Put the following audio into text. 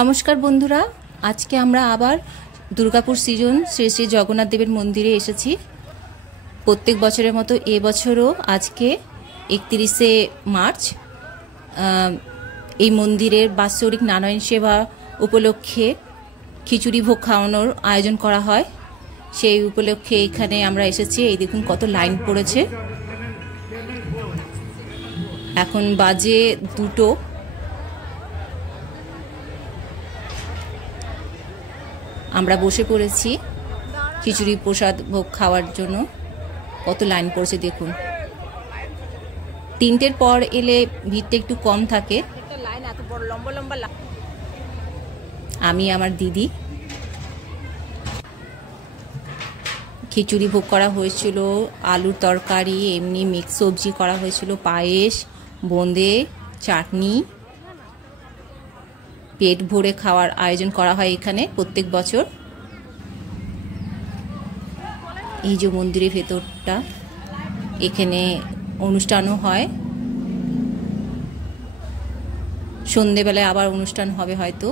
নমস্কার বন্ধুরা, আজকে আমরা আবার দুর্গাপুর সিজন শ্রী শ্রী জগন্নাথ দেবের মন্দিরে এসেছি। প্রত্যেক বছরের মতো এবছরও আজকে 31শে মার্চ এই মন্দিরের বাৎসরিক নারায়ণ সেবা উপলক্ষে খিচুড়ি ভোগ খাওয়ানোর আয়োজন করা হয়। সেই উপলক্ষে এখানে আমরা এসেছি। এই দেখুন কত লাইন পড়েছে। এখন বাজে 2টো। আমরা বসে পড়েছি খিচুড়ি প্রসাদ ভোগ খাওয়ার জন্য। কত লাইন পড়েছে দেখুন। 3টের পর এলে ভিড়টা একটু কম থাকে। আমি আমার দিদি খিচুড়ি ভোগ করা হয়েছিল, আলুর তরকারি, এমনি মিক্স সবজি করা হয়েছিল, পায়েস, বোঁদে, চাটনি। পেট ভরে খাওয়ার আয়োজন করা হয় এখানে প্রত্যেক বছর। এই যে মন্দিরের ভেতরটা, এখানে অনুষ্ঠানও হয়। সন্ধেবেলায় আবার অনুষ্ঠান হবে হয়তো।